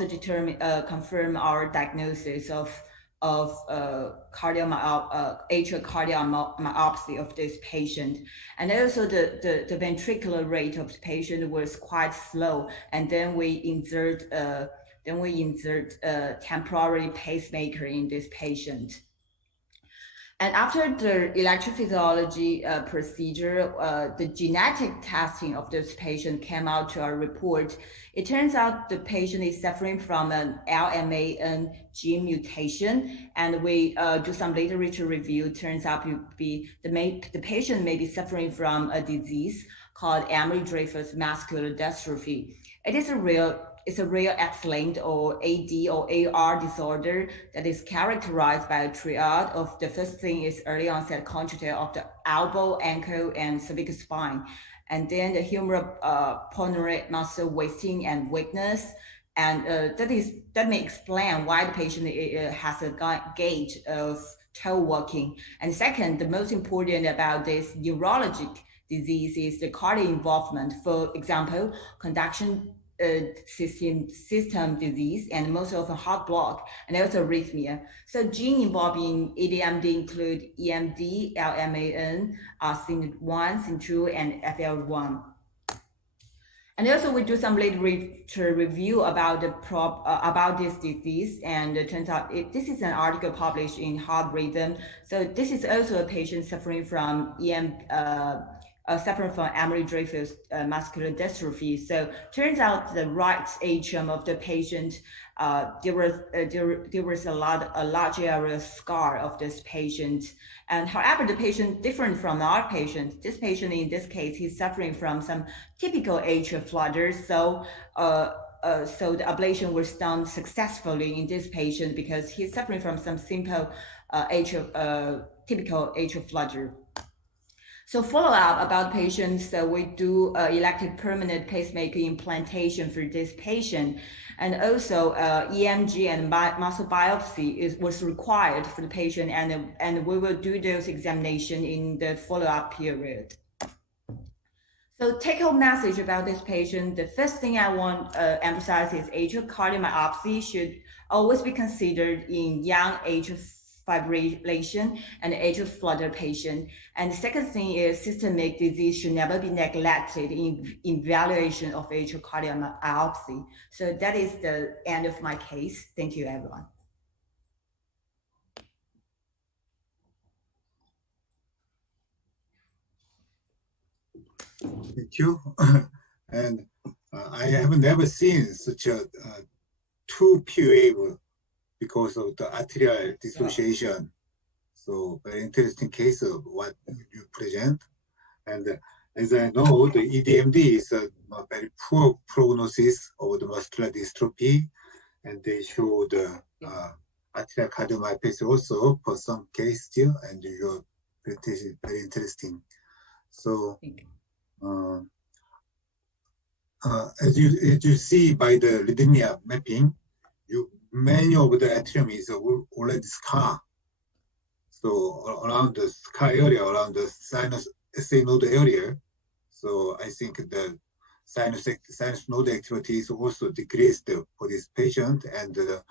diagnosis of atrial cardiomyopathy of this patient. And also the ventricular rate of the patient was quite slow, and then we insert a temporary pacemaker in this patient. And after the electrophysiology procedure, the genetic testing of this patient came out to our report. It turns out the patient is suffering from an LMAN gene mutation, and we do some literature review. Turns out to be the patient may be suffering from a disease called Emery-Dreifuss muscular dystrophy. It's a rare X-linked or AD or AR disorder that is characterized by a triad of the first thing is early onset contractile of the elbow, ankle, and cervical spine. And then the humeral pulmonary muscle wasting and weakness. And that may explain why the patient has a gait of toe walking. And second, the most important about this neurologic disease is the cardiac involvement. For example, conduction system disease, and most often heart block, and also arrhythmia. So gene involved in EDMD include EMD, LMAN, SIN1, SIN2, and FL1. And also we do some literature review about about this disease, and it turns out this is an article published in Heart Rhythm. So this is also a patient suffering from Emery-Dreifuss muscular dystrophy. So turns out the right atrium of the patient, there was a large area of scar of this patient. And however, the patient different from our patient. This patient in this case, he's suffering from some typical atrial flutter. So so the ablation was done successfully in this patient because he's suffering from some simple typical atrial flutter. So follow-up about patients, we do elective permanent pacemaker implantation for this patient, and also EMG and muscle biopsy was required for the patient, and we will do those examination in the follow-up period. So take-home message about this patient, the first thing I want to emphasize is atrial cardiomyopathy should always be considered in young atrial fibrillation and atrial flutter patient. And the second thing is systemic disease should never be neglected in evaluation of atrial cardiomyopathy. So that is the end of my case. Thank you, everyone. Thank you. And I have never seen such a two P wave because of the atrial dissociation. So very interesting case of what you present. And as I know, the EDMD is a very poor prognosis of the muscular dystrophy, and they show the atrial cardiomyopathy also for some case still, and your presentation is very interesting. So as you see by the arrhythmia mapping, many of the atrium is already scar. So around the scar area, around the sinus SA node area, so I think the sinus node activity is also decreased for this patient, and the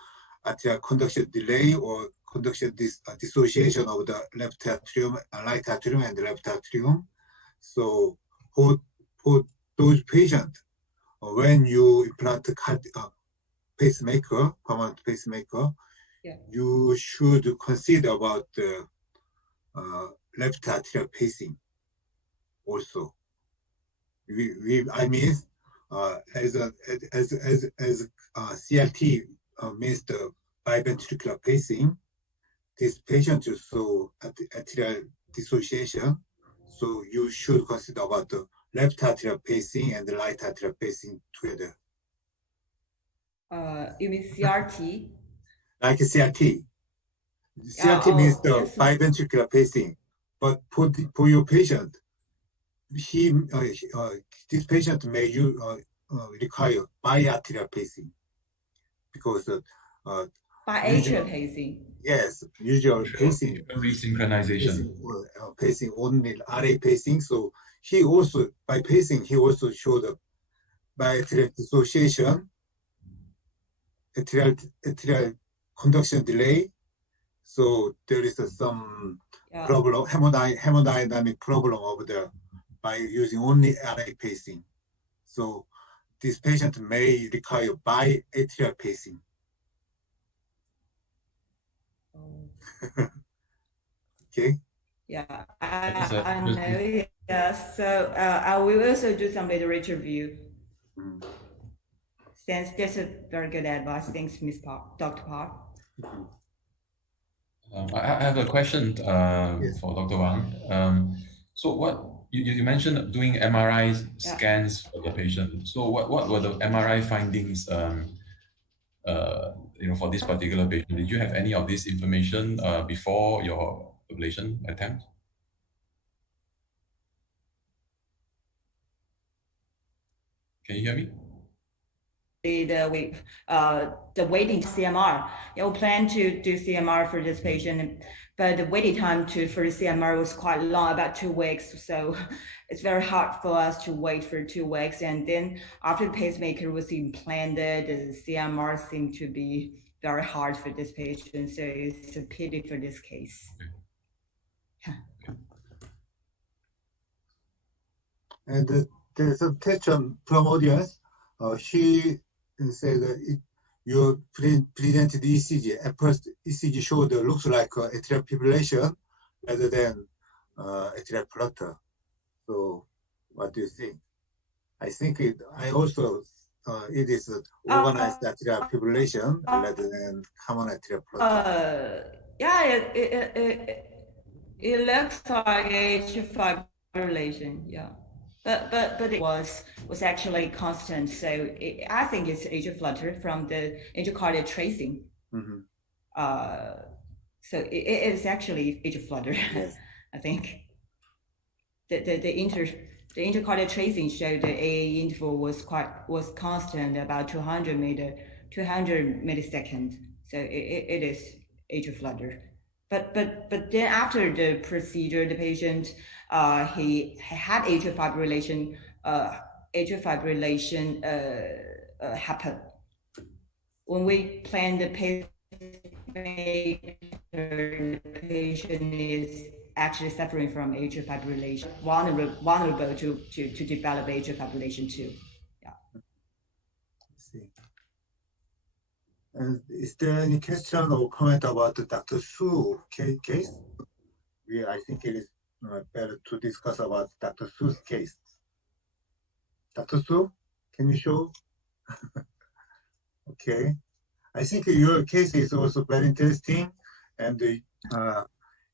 atrial conduction delay or conduction dissociation of the left atrium, right atrium, and the left atrium. So for those patients, when you implant pacemaker, permanent pacemaker, you should consider about the left atrial pacing also. I mean, as CRT means the biventricular pacing, this patient saw atrial dissociation, so you should consider about the left atrial pacing and the right atrial pacing together. You mean CRT? Like CRT. CRT means the yes. biventricular pacing, but for your patient, this patient may require biatrial pacing because biatrial pacing. Yes, usual pacing. Resynchronization. Pacing only RA pacing. So he also by pacing he also showed a biatrial dissociation, atrial conduction delay. So there is some problem, hemodynamic problem over there by using only RA pacing. So this patient may require biatrial pacing. Okay. Yeah, I know. Yes. So I will also do some literature review. Thanks. That's a very good advice. Thanks, Dr. Park. I have a question for Dr. Wang. So what you mentioned doing MRI scans for the patient. So what were the MRI findings? For this particular patient, did you have any of this information before your ablation attempt? Can you hear me? The waiting CMR. We plan to do CMR for this patient, but the waiting time for the CMR was quite long, about 2 weeks. So it's very hard for us to wait for 2 weeks. And then after the pacemaker was implanted, the CMR seemed to be very hard for this patient. So it's a pity for this case. And there's a question from audience. She said that you presented ECG. At first, ECG showed looks like atrial fibrillation rather than atrial flutter. So, what do you think? I think it is organized atrial fibrillation rather than common atrial flutter. It looks like atrial fibrillation. Yeah. But it was actually constant. So I think it's atrial flutter from the intracardia tracing. Mm-hmm. So it is actually atrial flutter. Yes. I think the intracardia tracing showed the AAE interval was constant, about 200 milliseconds. So it is atrial flutter. But then after the procedure, the patient he had atrial fibrillation. Happened when we planned the pacemaker. The patient is actually suffering from atrial fibrillation, vulnerable to develop atrial fibrillation too. Yeah. See. And is there any question or comment about the Dr. Su case? I think it is better to discuss about Dr. Su's case. Dr. Su, can you show? Okay. I think your case is also very interesting, and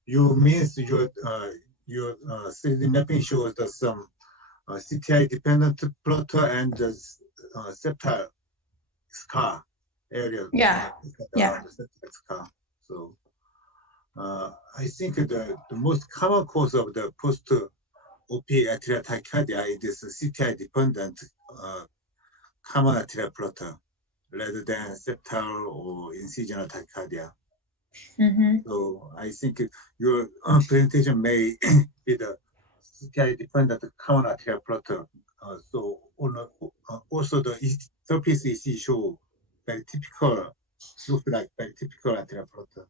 your 3D mapping shows that some CTI dependent flutter and septal scar area. Scar. So I think the most common cause of the post-OP atrial tachycardia is CTI dependent common atrial flutter rather than septal or incisional tachycardia. Mm-hmm. So I think your presentation may be the CTI dependent common atrial flutter. So also the surface ECG show very typical, looks like very typical atrial flutter.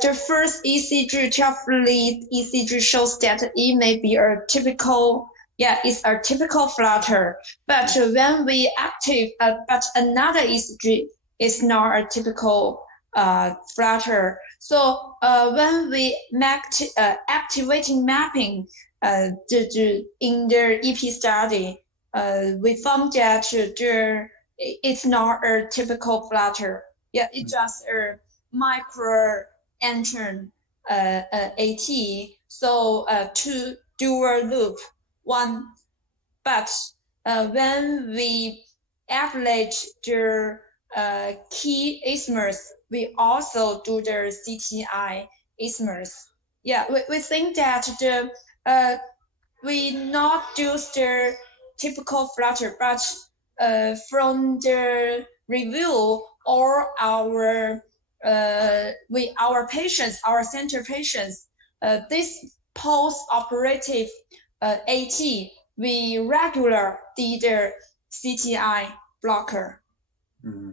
The first ECG, 12-lead ECG shows that it may be a typical Yeah, it's a typical flutter. But when we active, but another ECG is not a typical flutter. So when we activating mapping in the EP study, we found that it's not a typical flutter. Yeah, it's just a micro entrant AT. So two dual loop one. But when we ablate the key isthmus, we also do the CTI isthmus. Yeah, we think that the we not do the typical flutter, but from the review or our patients, our center patients, this post-operative AT, we regular did the CTI blocker. Mm-hmm.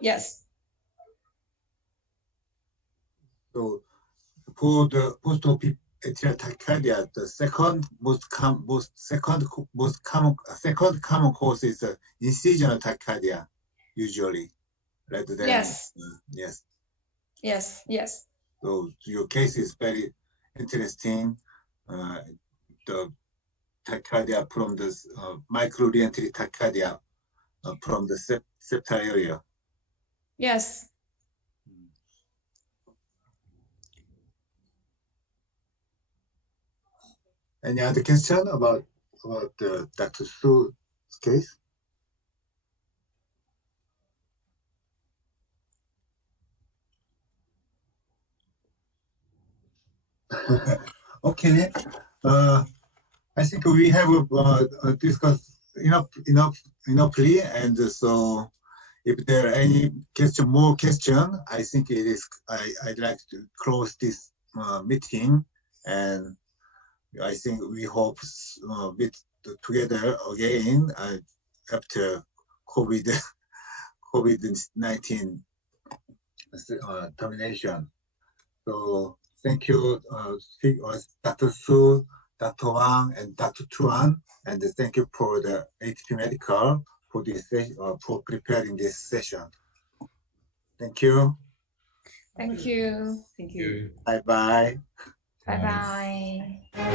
Yes. So for the post-op atrial tachycardia, the second common cause is incisional tachycardia, usually, rather than yes. Yes. Yes. Yes. So your case is very interesting. The tachycardia from the micro-reentry tachycardia from the septal area. Yes. Any other question about Dr. Su's case? Okay. I think we have discussed enoughly, and so if there are any more question, I think it is. I'd like to close this meeting, and I think we hope meet together again after COVID-19 termination. So thank you, Dr. Su, Dr. Wang, and Dr. Tuan, and thank you for the ATP Medical for this for preparing this session. Thank you. Thank you. Thank you. Bye bye. Bye bye.